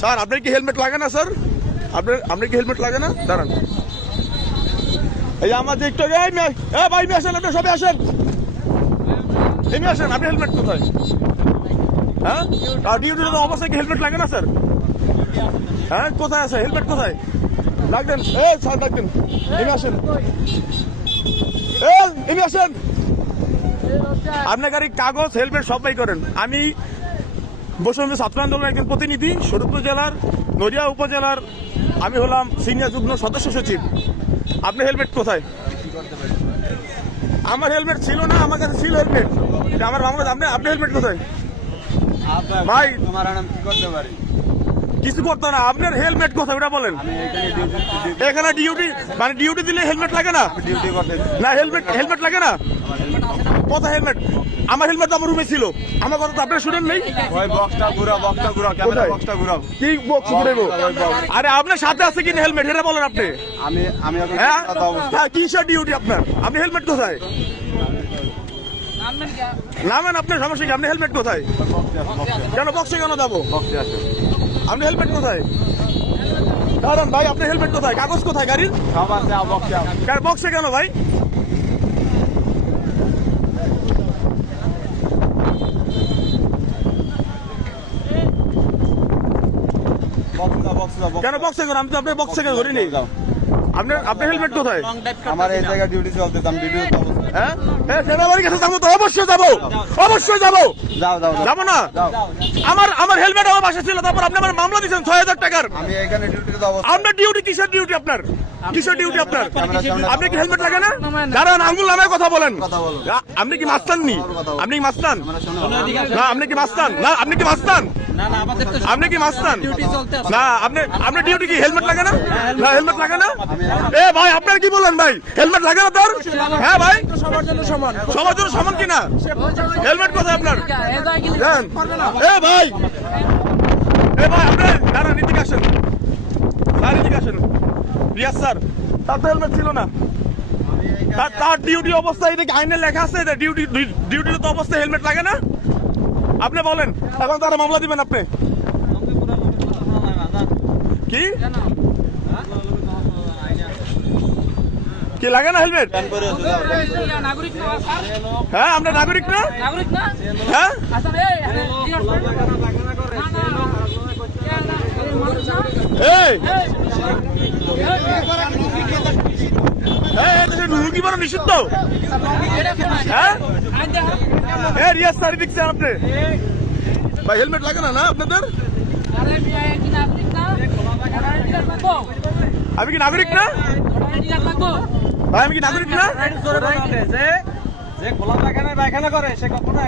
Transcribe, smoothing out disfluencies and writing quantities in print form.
Sir আপনার কি helmet লাগে না স্যার? আপনার কি হেলমেট লাগে না? দাঁড়ান, এই আমার যে একটু ভাই আসেন, আপনি সবাই আসেন, এমনি আসেন। আপনি হেলমেট কোথায়? হ্যাঁ, ডিউটির অবস্থায় কি হেলমেট লাগে না স্যার? হ্যাঁ, কোথায় আছে হেলমেট? কোথায় লাগবেন? স্যার লাগবেন, এমনি আসেন, এমনি আসেন। আপনার গাড়ি কাগজ হেলমেট সবাই করেন। আমি বৈষম্য ছাত্র আন্দোলনের একজন প্রতিনিধি, শরীয়তপুর জেলার নদিয়া উপজেলার। আমি হলাম সিনিয়র যুগ্ম সদস্য সচিব। আপনার হেলমেট কোথায়? আমার হেলমেট ছিল না, আমার কাছে ছিল হেলমেট, আমার মামলা। আপনি হেলমেট কোথায় ভাই? কিছু করতো না, আপনার হেলমেট কোথায় ওটা বলেন। এখানে ডিউটি মানে ডিউটি দিলে হেলমেট লাগে না? না, হেলমেট লাগে না। কোথায় হেলমেট? আমার হেলমেট আমার রুমে ছিল, আমার কথা তো আপনার শুনেন নেই। কি বক্স ঘুরাইবো? আরে আপনার সাথে আছে কিনা হেলমেট এটা বলেন আপনি। হ্যাঁ, কিসের ডিউটি আপনার? আপনি হেলমেট কোথায়? নামেন, আপনার সমস্যা কি? আপনি হেলমেট কোথায়? কেন বক্সে কেন যাবো? আপনি হেলমেট কোথায়? দাঁড়ান ভাই, আপনি হেলমেট কোথায়? কাগজ কোথায় গাড়ির? বক্সে কেন ভাই? কেন বক্সে কেন? আমি তো আপনার বক্সে কেন ধরি নেই। আপনার হেলমেট কোথায়? আমার এই জায়গায় ডিউটি চলতে, আমি ডিউটি। হ্যাঁ, সেনাবাহিনীর কাছে যাবো তো, অবশ্যই যাবো, অবশ্যই যাবো। যাবো না? আমার হেলমেট আমার বাসা ছিল, তারপর আপনি আমার মামলা দিচ্ছেন 6,000 টাকার। আমি এখানে ডিউটিতে অবস্থা। আপনার ডিউটি কিসের ডিউটি আপনার? কিসের ডিউটি আপনার? আপনি কি হেলমেট লাগে না? দাঁড়ান, আঙ্গুল নামে কথা বলেন। আপনি কি মাস্তান নি? আপনি কি মাস্তান? না, আপনি কি মাস্তান? না, আপনি কি মাস্তান? আপনি কি মাস্তান? না, আপনার ডিউটি কি হেলমেট লাগে না? না, হেলমেট লাগে না। ভাই আপনার কি বলেন ভাই? হেলমেট লাগে না তোর? হ্যাঁ ভাই, সবার জন্য সমান কিনা? হেলমেট কোথায় আপনার? ভাই আপনি দাঁড়ান, এদিকে আসেন, এদিকে আসেন। রিয়াজ স্যার, তার তো হেলমেট ছিল না। তার ডিউটি অবস্থায় এটা আইনে লেখা আছে, ডিউটির তো অবস্থায় হেলমেট লাগে না। আপনি বলেন, এখন তারা মামলা দিবেন আপনি কি? কি লাগে না হেলমেট? হ্যাঁ, আমরা নাগরিক না? হ্যাঁ, ঢুকি বড় নিষিদ্ধ। হ্যাঁ, রিয়াজ স্যার দেখছেন আপনি ভাই, হেলমেট লাগে না না আপনাদের? আমি কি নাগরিক না ভাই? আমি কি নাগরিক না? যে খোলা পায়খানা করে সে কখনো